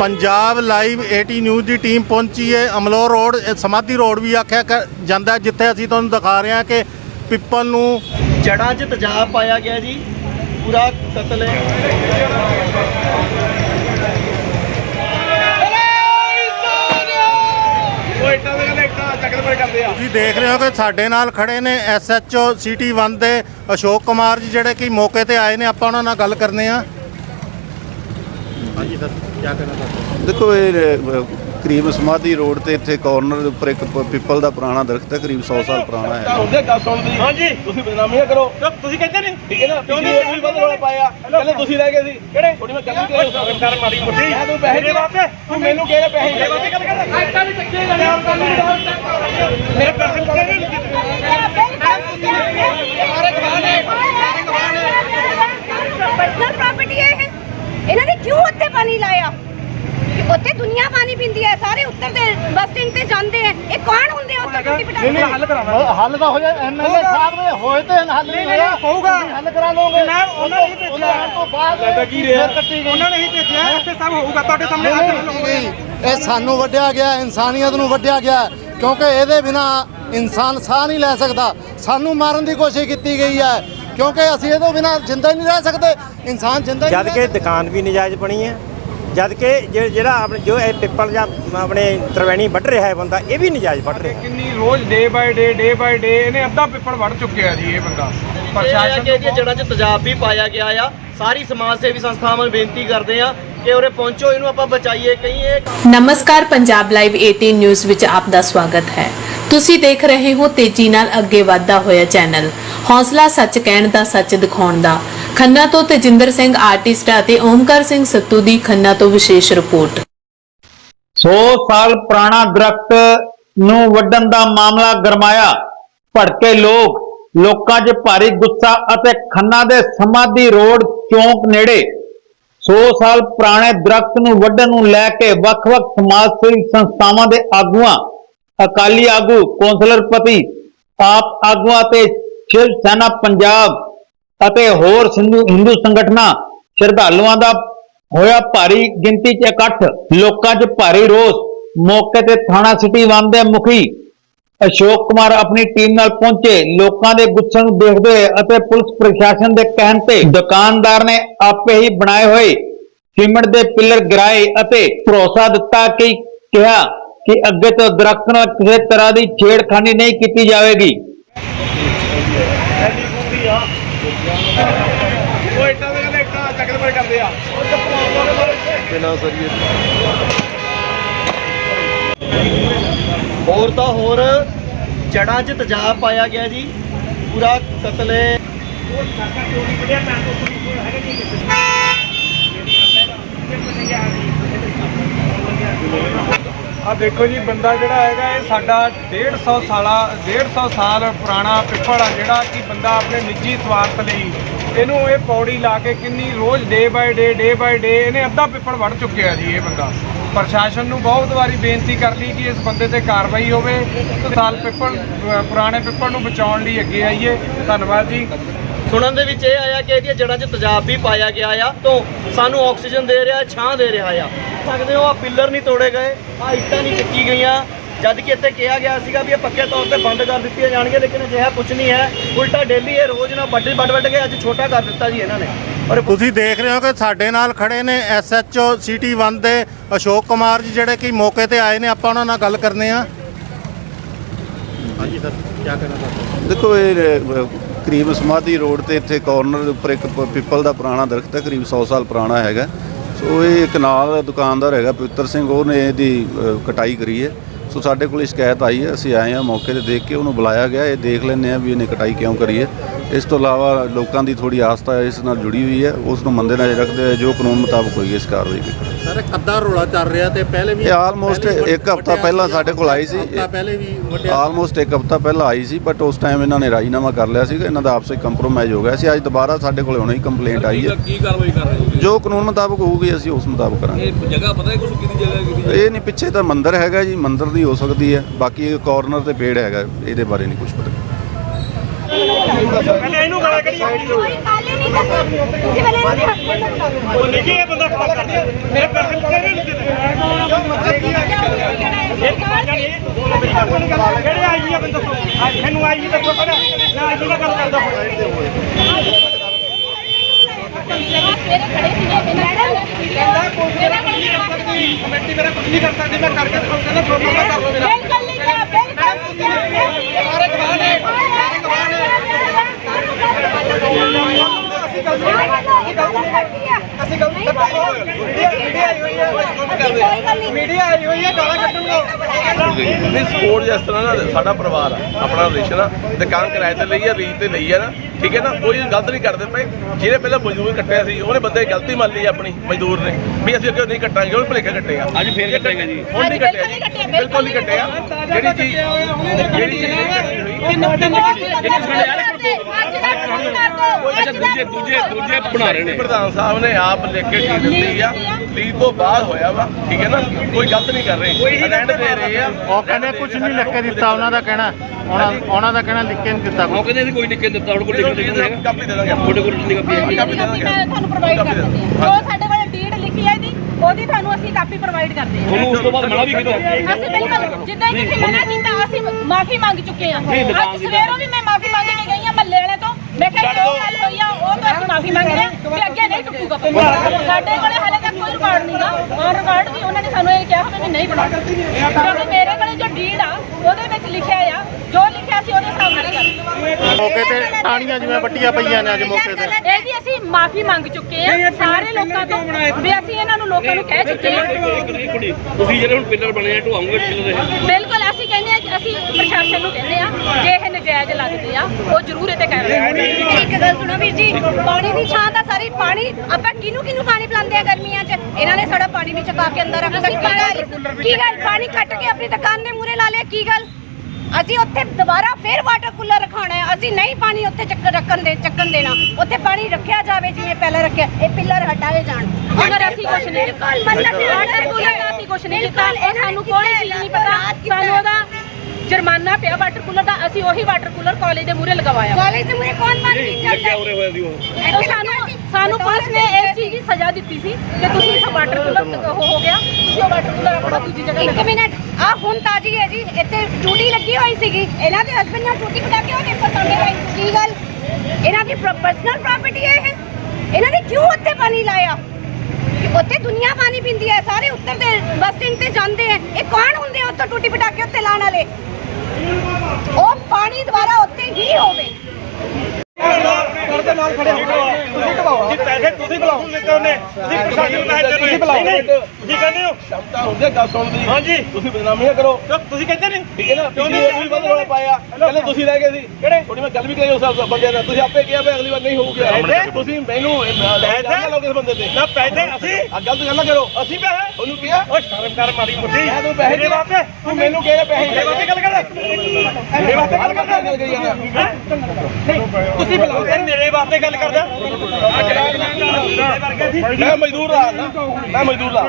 Punjab live 80 news ਦੀ team ਪਹੁੰਚੀ ਹੈ। ਅਮਲੋਰ ਰੋਡ ਸਮਾਧੀ ਰੋਡ ਵੀ ਆਖਿਆ ਜਾਂਦਾ ਜਿੱਥੇ ਅਸੀਂ ਤੁਹਾਨੂੰ ਦਿਖਾ ਰਹੇ ਹਾਂ ਕਿ ਪਿੱਪਲ ਨੂੰ ਜੜਾਂ 'ਚ ਤੇਜ਼ਾਬ ਪਾਇਆ ਗਿਆ ਜੀ। ਪੂਰਾ ਕਤਲ ਹੈ। ਤੁਸੀਂ ਦੇਖ ਰਹੇ ਹੋ ਕਿ ਸਾਡੇ ਨਾਲ ਖੜੇ ਨੇ ਐਸਐਚਓ ਸਿਟੀ 1 ਦੇ ਅਸ਼ੋਕ ਕੁਮਾਰ ਜੀ ਜਿਹੜੇ ਕਿ ਮੌਕੇ ਤੇ ਆਏ ਨੇ। ਆਪਾਂ ਉਹਨਾਂ ਨਾਲ ਗੱਲ ਕਰਨੇ ਆ ਹਾਂਜੀ ਸਰ ਕਹਿਣਾ ਦੇਖੋ ਇਹ ਕਰੀਬ ਸਮਾਧੀ ਰੋਡ ਤੇ ਇੱਥੇ ਕਾਰਨਰ ਦੇ ਉੱਪਰ ਇੱਕ ਪ- ਪਿੱਪਲ ਦਾ ਪੁਰਾਣਾ ਦਰਖਤ ਹੈ ਕਰੀਬ 100 ਸਾਲ ਪੁਰਾਣਾ ਹੈ। ਉਹਦੇ ਗੱਲ ਹਾਂਜੀ। ਤੁਸੀਂ ਬਦਨਾਮੀਆਂ ਕਰੋ। ਤੁਸੀਂ ਕਹਿੰਦੇ ਨਹੀਂ? ਠੀਕ ਹੈ ਨਾ? ਕਿਉਂ ਨਹੀਂ ਤੁਸੀਂ ਬਦਲ ਰੋਲਾ ਪਾਇਆ। ਪਹਿਲੇ ਤੁਸੀਂ ਲੈ ਗਏ ਸੀ। ਕਿਹੜੇ? ਥੋੜੀ ਮੈਂ ਗੱਲ ਕਰੀ ਕਰ ਮਾਰੀ ਮੁੱਠੀ ਮੈਂ ਤੂੰ ਪੈਸੇ ਦੇ ਵਾਸਤੇ? ਤੂੰ ਮੈਨੂੰ ਕਿਹੜੇ ਪੈਸੇ ਦੇ ਵਾਸਤੇ ਗੱਲ ਕਰ ਆਇਤਾ ਵੀ ਚੱਕੇ ਮੇਰੇ ਪੈਸੇ ਪਰਸਨਲ ਪ੍ਰਾਪਰਟੀ ਹੈ ਇਹ ਇਹਨਾਂ ਨੇ ਕਿਉਂ ਉੱਥੇ ਪਾਣੀ ਲਾਇਆ? ਕਿ ਉੱਥੇ ਦੁਨੀਆ ਪਾਣੀ ਪੀਂਦੀ ਹੈ ਸਾਰੇ ਉੱਤਰ ਦੇ ਬੱਸ ਸਟੈਂਡ ਤੇ ਜਾਂਦੇ ਆ ਇਹ ਕੌਣ ਹੁੰਦੇ ਆ ਉੱਥੇ ਟੁੱਟੀ ਨਹੀਂ ਨਹੀਂ ਹੱਲ ਕਰਾਵਾਂਗੇ। ਹੱਲ ਤਾਂ ਹੋ ਜਾ ਐਮਐਲਏ ਸਾਹਿਬ ਦੇ ਹੋਏ ਤੇ ਹੱਲ ਨਹੀਂ ਹੋਇਆ। ਹੋਊਗਾ। ਹੱਲ ਕਰਾ ਲਓਗੇ। ਮੈਂ ਉਹਨਾਂ ਨੇ ਹੀ ਭੇਜਿਆ। ਤੋਂ ਬਾਅਦ ਲੱਗਦਾ ਕੀ ਰਿਹਾ? ਉਹਨਾਂ ਨੇ ਹੀ ਭੇਜਿਆ। ਇੱਥੇ ਸਭ ਹੋਊਗਾ। ਤੁਹਾਡੇ ਸਾਹਮਣੇ ਹੱਲ ਹੋਊਗਾ। ਇਹ ਸਾਨੂੰ ਵੱਢਿਆ ਗਿਆ ਇਨਸਾਨੀਅਤ ਨੂੰ ਵੱਢਿਆ ਗਿਆ ਕਿਉਂਕਿ ਇਹਦੇ ਬਿਨਾ ਇਨਸਾਨ ਸਾਹ ਨਹੀਂ ਲੈ ਸਕਦਾ। ਸਾਨੂੰ ਮਾਰਨ ਦੀ ਕੋਸ਼ਿਸ਼ ਕੀਤੀ ਗਈ ਹੈ। ਕਿਉਂਕਿ ਅਸੀਂ ਇਹਦੇ ਬਿਨਾ ਜਿੰਦਾ ਹੀ ਨਹੀਂ ਰਹਿ ਸਕਦੇ ਇਨਸਾਨ ਜਿੰਦਾ ਹੀ ਜਦ ਨਹੀਂ ਕਿ ਰਹਿ ਦੁਕਾਨ ਵੀ ਨਜਾਇਜ਼ ਬਣੀ ਹੈ। ਜਦ ਕਿ ਜੇ- ਜਿਹੜਾ ਆਪਣੇ ਜੋ ਇਹ ਪਿੱਪਲ ਜਾਂ ਆਪਣੇ ਤਰਵੈਣੀ ਵੱਢ ਰਿਹਾ ਹੈ ਬੰਦਾ ਇਹ ਵੀ ਨਜਾਇਜ਼ ਵੱਢ ਰਿਹਾ ਕਿੰਨੀ ਰੋਜ਼ ਡੇ ਬਾਈ ਡੇ ਡੇ ਬਾਈ ਡੇ ਇਹਨੇ ਅੱਧਾ ਪਿੱਪਲ ਵੜ ਚੁੱਕਿਆ ਜੀ ਇਹ ਬੰਦਾ। ਪ੍ਰਸ਼ਾਸਨ ਕਿ ਇਹਦੀਆਂ ਜੜਾਂ 'ਚ ਤੇਜ਼ਾਬ ਵੀ ਪਾਇਆ ਗਿਆ ਆ। ਸਾਰੀ ਸਮਾਜ ਸੇਵੀ ਸੰਸਥਾਵਾਂ ਨੂੰ ਬੇਨਤੀ ਕਰਦੇ ਆ ਕਿ ਉਰੇ ਪਹੁੰਚੋ ਇਹਨੂੰ ਆਪਾਂ ਬਚਾਈਏ ਕहीं ਇਹ ਨਮਸਕਾਰ ਪੰਜਾਬ ਲਾਈਵ 18 ਨਿਊਜ਼ ਵਿੱਚ ਆਪ ਦਾ ਸਵਾਗਤ ਹੈ। ਤੁਸੀਂ ਦੇਖ ਰਹੇ ਹੋ ਤੇਜ਼ੀ ਨਾਲ ਅੱਗੇ ਵਧਦਾ ਹੋਇਆ ਚੈਨਲ। ਹੌਸਲਾ ਸੱਚ ਕਹਿਣ ਦਾ, ਸੱਚ ਦਿਖਾਉਣ ਦਾ। ਖੰਨਾ ਤੋਂ ਤੇਜਿੰਦਰ ਸਿੰਘ ਆਰਟਿਸਟ ਅਤੇ ਓਮਕਾਰ ਸਿੰਘ ਸੱਤੂ ਦੀ ਖੰਨਾ ਤੋਂ ਵਿਸ਼ੇਸ਼ ਰਿਪੋਰਟ। 100 ਸਾਲ ਪੁਰਾਣਾ ਦਰਖਤ ਨੂੰ ਵੱਢਣ ਦਾ ਮਾਮਲਾ ਗਰਮਾਇਆ। ਭੜਕੇ ਲੋਕ, ਲੋਕਾਂ 'ਚ ਭਾਰੀ ਗੁੱਸਾ ਅਤੇ ਖੰਨਾ ਦੇ ਸਮਾਧੀ ਰੋਡ ਚੌਂਕ ਨੇੜੇ। 100 ਸਾਲ ਪੁਰਾਣੇ ਦਰਖਤ ਨੂੰ ਵੱਢਣ ਨੂੰ ਲੈ ਕੇ ਵੱਖ-ਵੱਖ ਸਮਾਜ ਸੇਵੀ ਸੰਸਥਾਵਾਂ ਦੇ ਆਗੂਆਂ, ਅਕਾਲੀ ਆਗੂ, ਕੌਂਸਲਰ ਪਤੀ, ਆਪ ਆਗੂਆਂ ਤੇ ਸ਼ਿਵ ਸੈਨਾ ਪੰਜਾਬ ਅਤੇ ਹੋਰ ਸਿੰਧੂ ਹਿੰਦੂ ਸੰਗਠਨਾਂ ਸ਼ਰਧਾਲੂਆਂ ਦਾ ਹੋਇਆ ਭਾਰੀ ਗਿਣਤੀ 'ਚ ਇਕੱਠ। ਲੋਕਾਂ 'ਚ ਭਾਰੀ ਰੋਸ। ਮੌਕੇ ਤੇ ਥਾਣਾ ਸਿਟੀ 1 ਦੇ ਮੁਖੀ ਅਸ਼ੋਕ ਕੁਮਾਰ ਆਪਣੀ ਟੀਮ ਨਾਲ ਪਹੁੰਚੇ। ਲੋਕਾਂ ਦੇ ਗੁੱਸੇ ਨੂੰ ਦੇਖਦੇ ਹੋਏ ਅਤੇ ਪੁਲਿਸ ਪ੍ਰਸ਼ਾਸਨ ਦੇ ਕਹਿਣ ਤੇ ਦੁਕਾਨਦਾਰ ਨੇ ਆਪੇ ਹੀ ਬਣਾਏ ਹੋਏ ਸੀਮੈਂਟ ਦੇ ਪਿੱਲਰ ਗਿਰਾਏ ਅਤੇ ਭਰੋਸਾ ਦਿੱਤਾ ਕਿ ਕਿਹਾ ਕਿ ਅੱਗੇ ਤੋਂ ਦਰਖਤ ਨਾਲ ਕਿਸੇ ਤਰ੍ਹਾਂ ਦੀ ਛੇੜਖਾਨੀ ਨਹੀਂ ਕੀਤੀ ਜਾਵੇਗੀ। ਉਹ ਇੱਟਾਂ ਦੇ ਕਹਿੰਦੇ ਇੱਟਾਂ ਚੱਕਦੇ ਪਰੇ ਕਰਦੇ ਆ। ਹੋਰ ਤਾਂ ਹੋਰ ਜੜਾਂ 'ਚ ਤੇਜ਼ਾਬ ਪਾਇਆ ਗਿਆ ਜੀ। ਪੂਰਾ ਕਤਲ ਹੈ ਆ ਦੇਖੋ ਜੀ ਬੰਦਾ ਜਿਹੜਾ ਹੈਗਾ ਇਹ ਸਾਡਾ 150 ਸਾਲਾ 150 ਸਾਲ ਪੁਰਾਣਾ ਪਿੱਪਲ ਆ ਜਿਹੜਾ ਕਿ ਬੰਦਾ ਆਪਣੇ ਨਿੱਜੀ ਸਵਾਰਥ ਲਈ ਇਹਨੂੰ ਇਹ ਪੌੜੀ ਲਾ ਕੇ ਕਿੰਨੀ ਰੋਜ਼ day by day day by day ਇਹਨੇ ਅੱਧਾ ਪਿੱਪਲ ਵੜ ਚੁੱਕਿਆ ਜੀ ਇਹ ਬੰਦਾ। ਪ੍ਰਸ਼ਾਸਨ ਨੂੰ ਬਹੁਤ ਵਾਰੀ ਬੇਨਤੀ ਕਰ ਲਈ ਕਿ ਇਸ ਬੰਦੇ ਤੇ ਕਾਰਵਾਈ ਹੋਵੇ। ਸਾਲ ਪਿੱਪਲ ਪੁਰਾਣੇ ਪਿੱਪਲ ਨੂੰ ਬਚਾਉਣ ਲਈ ਅੱਗੇ ਆਈਏ। ਧੰਨਵਾਦ ਜੀ। ਸੁਣਨ ਦੇ ਵਿੱਚ ਇਹ ਆਇਆ ਕਿ ਇਹਦੀਆਂ ਜੜ੍ਹਾਂ 'ਚ ਤੇਜ਼ਾਬ ਵੀ ਪਾਇਆ ਗਿਆ ਆ। ਤੋਂ ਸਾਨੂੰ ਆਕਸੀਜਨ ਦੇ ਰਿਹਾ, ਛਾਂ ਦੇ ਰਿਹਾ ਆ। ਸਕਦੇ ਹੋ ਆ ਪਿੱਲਰ ਨਹੀਂ ਤੋੜੇ ਗਏ ਆ ਇੱਟਾਂ ਨਹੀਂ ਚੱਕੀ ਗਈਆਂ। ਜਦ ਕਿ ਇੱਥੇ ਕਿਹਾ ਗਿਆ ਸੀਗਾ ਵੀ ਇਹ ਪੱਕੇ ਤੌਰ ਤੇ ਬੰਦ ਕਰ ਦਿੱਤੀਆਂ ਜਾਣਗੀਆਂ ਲੇਕਿਨ ਅਜਿਹਾ ਕੁਝ ਨਹੀਂ ਹੈ। ਉਲਟਾ ਡੇਲੀ ਇਹ ਰੋਜ਼ ਨਾ ਵੱਡੇ ਵੱਡ ਵੱਡ ਕੇ ਅੱਜ ਛੋਟਾ ਕਰ ਦਿੱਤਾ ਜੀ ਇਹਨਾਂ ਨੇ। ਔਰ ਤੁਸੀਂ ਦੇਖ ਰਹੇ ਹੋ ਕਿ ਸਾਡੇ ਨਾਲ ਖੜੇ ਨੇ ਐਸਐਚਓ ਸਿਟੀ 1 ਦੇ ਅਸ਼ੋਕ ਕੁਮਾਰ ਜੀ ਜਿਹੜੇ ਕਿ ਮੌਕੇ ਤੇ ਆਏ ਨੇ। ਆਪਾਂ ਉਹਨਾਂ ਨਾਲ ਗੱਲ ਕਰਨੇ ਆ। ਹਾਂਜੀ ਸਰ ਕੀ ਕਹਿਣਾ ਚਾਹਤੇ ਦੇਖੋ ਇਹ ਕਰੀਬ ਸਮਾਧੀ ਰੋਡ ਤੇ ਇੱਥੇ ਕਾਰਨਰ ਦੇ ਉੱਪਰ ਇੱਕ ਪਿੱਪਲ ਦਾ ਪੁਰਾਣਾ ਦਰਖਤ ਹੈ ਕਰੀਬ 100 ਸਾਲ ਪੁਰਾਣਾ ਹੈਗਾ। ਸੋ ਇਹ ਇੱਕ ਨਾਲ ਦੁਕਾਨਦਾਰ ਹੈਗਾ ਪਵਿੱਤਰ ਸਿੰਘ ਉਹਨੇ ਇਹਦੀ ਕਟਾਈ ਕਰੀ ਹੈ। ਸੋ ਸਾਡੇ ਕੋਲ ਸ਼ਿਕਾਇਤ ਆਈ ਹੈ, ਅਸੀਂ ਆਏ ਹਾਂ ਮੌਕੇ ਤੇ ਦੇਖ ਕੇ ਉਹਨੂੰ ਬੁਲਾਇਆ ਗਿਆ, ਇਹ ਦੇਖ ਲੈਂਦੇ ਆ ਵੀ ਇਹਨੇ ਕਟਾਈ ਕਿਉਂ ਕਰੀ ਹੈ। ਇਸ ਤੋਂ ਇਲਾਵਾ ਲੋਕਾਂ ਦੀ ਥੋੜੀ ਆਸਥਾ ਇਸ ਨਾਲ ਜੁੜੀ ਹੋਈ ਹੈ, ਉਸ ਨੂੰ ਮੰਦੇ ਨਜ਼ਰ ਰੱਖਦੇ ਹੋਏ ਜੋ ਕਾਨੂੰਨ ਮੁਤਾਬਕ ਹੋਈ ਇਸ ਕਾਰਵਾਈ ਦੀ। ਸਰ ਕੱਦਾ ਰੋਲਾ ਚੱਲ ਰਿਹਾ ਤੇ ਪਹਿਲੇ ਵੀ ਇਹ ਆਲਮੋਸਟ ਇੱਕ ਹਫਤਾ ਪਹਿਲਾਂ ਸਾਡੇ ਕੋਲ ਆਈ ਸੀ। ਹਫ਼ਤਾ ਪਹਿਲੇ ਵੀ ਵੱਡਿਆ ਆਲਮੋਸਟ ਇੱਕ ਹਫਤਾ ਪਹਿਲਾਂ ਆਈ ਸੀ ਬਟ ਉਸ ਟਾਈਮ ਇਹਨਾਂ ਨੇ ਰਾਜੀਨਾਮਾ ਕਰ ਲਿਆ ਸੀਗਾ ਇਹਨਾਂ ਦਾ ਆਪਸੇ ਕੰਪਰੋਮਾਈਜ਼ ਹੋ ਗਿਆ ਸੀ। ਅੱਜ ਦੁਬਾਰਾ ਸਾਡੇ ਕੋਲ ਹੁਣੇ ਹੀ ਕੰਪਲੇਂਟ ਆਈ ਹੈ। ਕੀ ਕਾਰਵਾਈ ਕਰ ਰਹੇ ਹੋ ਜੋ ਕਾਨੂੰਨ ਮੁਤਾਬਕ ਹੋਊਗੀ ਅਸੀਂ ਉਸ ਮੁਤਾਬਕ ਕਰਾਂਗੇ। ਇਹ ਜਗ੍ਹਾ ਪਤਾ ਹੈ ਕੁਝ ਕਿਹਦੀ ਜਗ੍ਹਾ ਕਿਹਦੀ ਇਹ ਨਹੀਂ ਪਿੱਛੇ ਤਾਂ ਮੰਦਿਰ ਹੈਗਾ ਜੀ ਮੰਦਿਰ ਦੀ ਹੋ ਸਕਦੀ ਹੈ। ਬਾਕੀ ਕਾਰਨਰ ਤੇ ਪੇੜ ਹੈਗਾ ਇਹਦੇ ਬਾਰੇ ਨਹੀਂ ਕੁਝ ਪਤਾ। ਪਹਿਲੇ ਇਹਨੂੰ ਗਾਲਾਂ ਕੱਢੀ ਉਹ ਨਿੱਕੀ ਇਹ ਬੰਦਾ ਖੜਾ ਕਰ ਮੇਰੇ ਪੈਸੇ ਕਿਹੜੇ ਨਹੀਂ ਦਿੱਤੇ ਕਿਹੜੇ ਆਈ ਜੀ ਮੈਨੂੰ ਮੈਨੂੰ ਆਈ ਜੀ ਦੱਸੋ ਪਹਿਲਾਂ ਮੈਂ ਆਈ ਜੀ ਗੱਲ ਕਰਦਾ ਮੇਰੇ ਖੜੇ ਸੀਗੇ ਮੈਡਮ ਕਮੇਟੀ ਮੇਰਾ ਕੁਝ ਨਹੀਂ ਕਰ ਸਕਦੀ ਮੈਂ ਕਰਕੇ ਤੁਹਾਨੂੰ ਕਹਿੰਦਾ ਫੋਨ ਨੰਬਰ ਕਰ ਲਓ ਮੇਰਾ ਬਿਲਕੁਲ ਨਹੀਂ ਕਿਹਾ ਬਿਲਕੁਲ ਨਹੀਂ ਸਾਰੇ ਗਵਾਹ ਨੇ ਸਾਰੇ ਗਵਾਹ ਅਸੀਂ ਗਲਤੀ ਨਹੀਂ ਕਰਦੀ ਆ ਅਸੀਂ ਗਲਤੀ ਮੀਡੀਆ ਮੀਡੀਆ ਆਈ ਹੋਈ ਹੈ ਕੋਈ ਗੱਲ ਨਹੀਂ। ਮੀਡੀਆ ਆਈ ਹੋਈ ਹੈ ਗਾਲਾਂ ਕੱਢਣ ਨੂੰ ਨਹੀਂ ਸਪੋਰਟ ਜਿਸ ਤਰ੍ਹਾਂ ਨਾ ਸਾਡਾ ਪਰਿਵਾਰ ਆ ਆਪਣਾ ਰਿਲੇਸ਼ਨ ਆ ਦੁਕਾਨ ਕਿਰਾਏ ਤੇ ਲਈ ਆ ਰੀਤ ਤੇ ਲਈ ਆ ਨਾ ਠੀਕ ਹੈ ਨਾ? ਕੋਈ ਗਲਤ ਨਹੀਂ ਕਰਦੇ ਪਏ ਜਿਹਨੇ ਪਹਿਲਾਂ ਮਜ਼ਦੂਰ ਕੱਟਿਆ ਸੀ ਉਹਨੇ ਬੰਦੇ ਗਲਤੀ ਮੰਨ ਲਈ ਆਪਣੀ ਮਜ਼ਦੂਰ ਨੇ। ਵੀ ਅਸੀਂ ਅੱਗੇ ਨਹੀਂ ਕੱਟਾਂਗੇ ਉਹ ਭੁਲੇਖਾ ਕੱਟੇਗਾ। ਅੱਜ ਫੇਰ ਕੱਟੇਗਾ ਜੀ। ਹੁਣ ਨਹੀਂ ਕੱਟਿਆ ਜੀ। ਬਿਲਕੁਲ ਨਹੀਂ ਕੱਟਿਆ। ਜਿਹੜੀ ਚੀਜ਼ ਜਿਹੜੀ ਚੀਜ਼ ਨਹੀਂ ਕੱਟੀ ਹੋਈ ਅੱਛਾ ਦੂਜੇ ਦੂਜੇ ਦੂਜੇ ਬਣਾ ਰਹੇ ਨੇ। ਪ੍ਰਧਾਨ ਸਾਹਿਬ ਨੇ ਆਪ ਲਿਖ ਕੇ ਚੀਜ਼ ਦਿੱਤੀ ਆ? ਲੀਡ ਤੋਂ ਬਾਅਦ ਹੋਇਆ ਵਾ ਠੀਕ ਹੈ ਨਾ? ਕੋਈ ਗਲਤ ਨਹੀਂ ਕਰ ਰਹੇ। ਅਟੈਂਡ ਦੇ ਰਹੇ ਆ। ਉਹ ਕਹਿੰਦੇ ਕੁਝ ਨਹੀਂ ਲਿਖ ਕੇ ਦਿੱਤਾ ਉਹਨਾਂ ਦਾ ਕਹਿਣਾ ਉਹਨਾਂ ਉਹਨਾਂ ਦਾ ਕਹਿਣਾ ਲਿਖ ਕੇ ਨਹੀਂ ਦਿੱਤਾ ਉਹ ਕਹਿੰਦੇ ਸੀ ਕੋਈ ਲਿਖ ਕੇ ਦਿੱਤਾ ਹੁਣ ਕੋਈ ਲਿਖ ਕੇ ਦਿੱਤਾ। ਕਾਪੀ ਦੇ ਦਾਂਗੇ ਤੁਹਾਡੇ ਕੋਲ ਲਿਖੀ ਕਾਪੀ ਕਾਪੀ ਮੈਂ ਤੁਹਾਨੂੰ ਪ੍ਰੋਵਾਈਡ ਕਰ ਦਿੰਦੀ ਹਾਂ। ਜੋ ਸਾਡੇ ਕੋਲ ਡੀਡ ਲਿਖੀ ਹੈ ਇਹਦੀ ਉਹਦੀ ਤੁਹਾਨੂੰ ਅਸੀਂ ਕਾਪੀ ਪ੍ਰੋਵਾਈਡ ਕਰਦੇ ਹਾਂ। ਤੁਹਾਨੂੰ ਉਸ ਤੋਂ ਬਾਅਦ ਮਨਾ ਵੀ ਕੀਤਾ ਅਸੀਂ ਬਿਲਕੁਲ ਜਿੱਦਾਂ ਹੀ ਤੁਸੀਂ ਮਨਾ ਕੀਤਾ ਅਸੀਂ ਮਾਫੀ ਮੰਗ ਚੁੱਕੇ ਹਾਂ। ਅੱਜ ਸਵੇਰੋਂ ਵੀ ਮੈਂ ਮਾਫੀ ਮੰਗ ਕੇ ਗਈ ਹਾਂ ਮੱਲੇ ਵਾਲੇ ਤੋਂ। ਮੈਂ ਕਿਹਾ ਜੋ ਗੱਲ ਹੋਈ ਆ ਉਹ ਤੋਂ ਅਸੀਂ ਮਾਫੀ ਮੰਗ ਰਹੇ ਹਾਂ ਵੀ ਅੱਗੇ ਨਹੀਂ ਟੁੱਟੂਗਾ। ਸਾਡੇ ਕੋਲੇ ਹਾਲੇ ਤੱਕ ਕੋਈ ਰਿਕਾਰਡ ਨਹੀਂਗਾ ਔਨ ਰਿਕਾਰਡ ਵੀ ਉਹਨਾਂ ਨੇ ਸਾਨੂੰ ਇਹ ਕਿਹਾ ਹੋਵੇ ਵੀ ਨਹੀਂ ਕਿਉਂਕਿ ਮੇਰੇ ਕੋਲੇ ਜੋ ਡੀਡ ਆ ਉਹਦੇ ਵਿੱਚ ਲਿਖਿਆ ਆ ਜੋ ਉਹਦੇ ਹਿਸਾਬ ਨਾਲ ਮੌਕੇ ਤੇ ਟਾਣੀਆਂ ਜਿਵੇਂ ਵੱਟੀਆਂ ਪਈਆਂ ਨੇ ਅੱਜ ਮੌਕੇ ਤੇ। ਇਹਦੀ ਅਸੀਂ ਮਾਫੀ ਮੰਗ ਚੁੱਕੇ ਹਾਂ। ਸਾਰੇ ਲੋਕਾਂ ਤੋਂ ਵੀ ਅਸੀਂ ਇਹਨਾਂ ਨੂੰ ਲੋਕਾਂ ਨੂੰ ਕਹਿ ਚੁੱਕੇ ਹਾਂ। ਤੁਸੀਂ ਜਿਹੜੇ ਹੁਣ ਪਿੱਲਰ ਬਣੇ ਆ ਢਵਾਉਂਗੇ ਪਿੱਲਰ ਦੇ ਬਿਲਕੁਲ ਅਸੀਂ ਕਹਿੰਦੇ ਆ ਕਿ ਅਸੀਂ ਪ੍ਰਸ਼ਾਸਨ ਨੂੰ ਕਹਿੰਦੇ ਆ ਜੇ ਇਹ ਨਜਾਇਜ਼ ਲੱਗਦੇ ਆ ਉਹ ਜ਼ਰੂਰ ਇਹ ਤੇ ਕਾਰਵਾਈ ਇੱਕ ਗੱਲ ਸੁਣੋ ਵੀਰ ਜੀ ਪਾਣੀ ਦੀ ਛਾਂ ਤਾਂ ਸਾਰੀ ਪਾਣੀ ਆਪਾਂ ਕਿਹਨੂੰ ਕਿਹਨੂੰ ਪਾਣੀ ਪਿਲਾਉਂਦੇ ਆ ਗਰਮੀਆਂ 'ਚ? ਇਹਨਾਂ ਨੇ ਸਾਡਾ ਪਾਣੀ ਵੀ ਚਕਾ ਕੇ ਅੰਦਰ ਰੱਖ ਦਿੱਤਾ। ਕੀ ਗੱਲ? ਪਾਣੀ ਕੱਟ ਕੇ ਆਪਣੀ ਦੁਕਾਨ ਦੇ ਮੂਹਰੇ ਲਾ ਲਿਆ ਕੀ ਗੱਲ? ਅਸੀਂ ਉੱਥੇ ਦੁਬਾਰਾ ਫੇਰ ਵਾਟਰ ਕੂਲਰ ਰਖਾਉਣਾ ਹੈ। ਅਸੀਂ ਨਹੀਂ ਪਾਣੀ ਉੱਥੇ ਚੱਕ ਰੱਖਣ ਦੇ ਚੱਕਣ ਦੇਣਾ। ਉੱਥੇ ਪਾਣੀ ਰੱਖਿਆ ਜਾਵੇ ਜਿਵੇਂ ਪਹਿਲਾਂ ਰੱਖਿਆ। ਇਹ ਪਿੱਲਰ ਹਟਾਏ ਜਾਣ। ਅਗਰ ਅਸੀਂ ਕੁਝ ਨਹੀਂ ਕੀਤਾ ਮਤਲਬ ਵਾਟਰ ਕੂਲਰ ਦਾ ਅਸੀਂ ਕੁਝ ਨਹੀਂ ਕੀਤਾ। ਇਹ ਸਾਨੂੰ ਕੋਈ ਚੀਜ਼ ਨਹੀਂ ਪਤਾ। ਸਾਨੂੰ ਉਹਦਾ ਜੁਰਮਾਨਾ ਪਿਆ ਵਾਟਰ ਕੂਲਰ ਦਾ। ਅਸੀਂ ਉਹੀ ਵਾਟਰ ਕੂਲਰ ਕਾਲਜ ਦੇ ਮੂਹਰੇ ਲਗਵਾਇਆ। ਕਾਲਜ ਦੇ ਮੂਹਰੇ ਕੌਣ ਪਾਣੀ ਪੀਂਦਾ ਲੱਗਿਆ ਉਰੇ ਹੋਇਆ ਸੀ ਉਹ ਸਾਨੂੰ ਸਾਨੂੰ ਪੁਲਿਸ ਨੇ ਇਸ ਚੀਜ਼ ਦੀ ਸਜ਼ਾ ਦਿੱਤੀ ਸੀ ਕਿ ਤੁਸੀਂ ਇੱਥੇ ਵਾਟਰ ਕੂਲਰ ਉਹ ਹੋ ਗਿਆ। ਤੁਸੀਂ ਉਹ ਵਾਟਰ ਕੂਲਰ ਆਪਣਾ ਦੂਜੀ ਜਗ੍ਹਾ ਇੱਕ ਮਿੰਟ। ਆ ਹੁਣ ਤਾਜੀ ਹੈ ਜੀ ਇੱਥੇ ਟੂਟੀ ਲੱਗੀ ਹੋਈ ਸੀਗੀ। ਇਹਨਾਂ ਦੇ ਹਸਬੰਡ ਨੇ ਟੂਟੀ ਬਣਾ ਕੇ ਉਹਦੇ ਉੱਪਰ ਤਾਂਗੇ ਲਾਈ ਕੀ ਗੱਲ। ਇਹਨਾਂ ਦੀ ਪਰਸਨਲ ਪ੍ਰਾਪਰਟੀ ਹੈ ਇਹ। ਇਹਨਾਂ ਨੇ ਕਿਉਂ ਉੱਥੇ ਪਾਣੀ ਲਾਇਆ? ਕਿ ਉੱਥੇ ਦੁਨੀਆ ਪਾਣੀ ਪੀਂਦੀ ਹੈ ਸਾਰੇ ਉੱਤਰ ਦੇ ਬੱਸ ਸਟੈਂਡ ਤੇ ਜਾਂਦੇ ਆ ਇਹ ਕੌਣ ਹੁੰਦੇ ਆ ਉੱਥੇ ਟੂਟੀ ਪਟਾ ਕੇ ਉੱਥੇ ਲਾਣ ਵਾਲੇ? ਉਹ ਪਾਣੀ ਦੁਬਾਰਾ ਉੱਥੇ ਹੀ ਹੋਵੇ। ਕਰਦੇ ਨਾਲ ਖੜੇ ਹੋ ਤੁਸੀਂ ਪੈਸੇ ਬੁਲਾਓ ਨਿਕਲ ਉਹਨੇ ਤੁਸੀਂ ਪ੍ਰਸ਼ਾਸਨ ਪੈਸੇ ਤੁਸੀਂ ਬੁਲਾਓ। ਨਹੀਂ, ਨਹੀਂ, ਤੁਸੀਂ ਕਹਿੰਦੇ ਹੋ? ਸ਼ਬਦਾਂ ਹੁੰਦੇ ਗੱਲ ਸੁਣਦੀ ਹਾਂਜੀ। ਤੁਸੀਂ ਬਦਨਾਮੀਆਂ ਕਰੋ। ਤਾਂ ਤੁਸੀਂ ਕਹਿੰਦੇ ਨਹੀਂ। ਠੀਕ ਹੈ ਨਾ? ਕਿਉਂਕਿ ਤੁਸੀਂ ਬੰਦ ਰੋਣਾ ਪਾਇਆ। ਪਹਿਲੇ ਤੁਸੀਂ ਲੈ ਗਏ ਸੀ। ਕਿਹੜੇ? ਥੋੜੀ ਮੈਂ ਗੱਲ ਵੀ ਕਰੀ ਉਸ ਬੰਦੇ ਨਾਲ ਤੁਸੀਂ ਆਪੇ ਕਿਹਾ ਵੀ ਅਗਲੀ ਵਾਰ ਨਹੀਂ ਹੋਊਗੀ। ਤੁਸੀਂ ਮੈਨੂੰ ਲੈ ਲਓ ਕਿਸ ਬੰਦੇ ਤੇ। ਨਾ ਪੈਸੇ ਅਸੀਂ ਆ ਗਲਤ ਗੱਲ ਨਾ ਕਰੋ। ਅਸੀਂ ਪੈਸੇ? ਉਹਨੂੰ ਕਿਹਾ ਓਏ ਸ਼ਰਮ ਕਰ ਮਾੜੀ ਮੁੱਠੀ ਮੈਂ ਤੈਨੂੰ ਪੈਸੇ ਮੇਰੇ ਵਾਸਤੇ? ਤੂੰ ਮੈਨੂੰ ਕਿਹੜੇ ਪੈਸੇ ਮੇਰੇ ਵਾਸਤੇ ਗੱਲ ਕਰ। ਮੇਰੇ ਵਾਸਤੇ ਗੱਲ ਕਰਦਾ ਗੱਲ ਕਰੀ। ਜਾਂਦਾ ਨਹੀਂ ਤੁਸੀਂ ਬੁਲਾਓ। ਫਿਰ ਮੇਰੇ ਵਾਸਤੇ ਗੱਲ ਕਰਦਾ। ਮੇਰੇ ਮੈਂ ਮਜ਼ਦੂਰ ਆ ਮੈਂ ਮਜ਼ਦੂਰ ਆ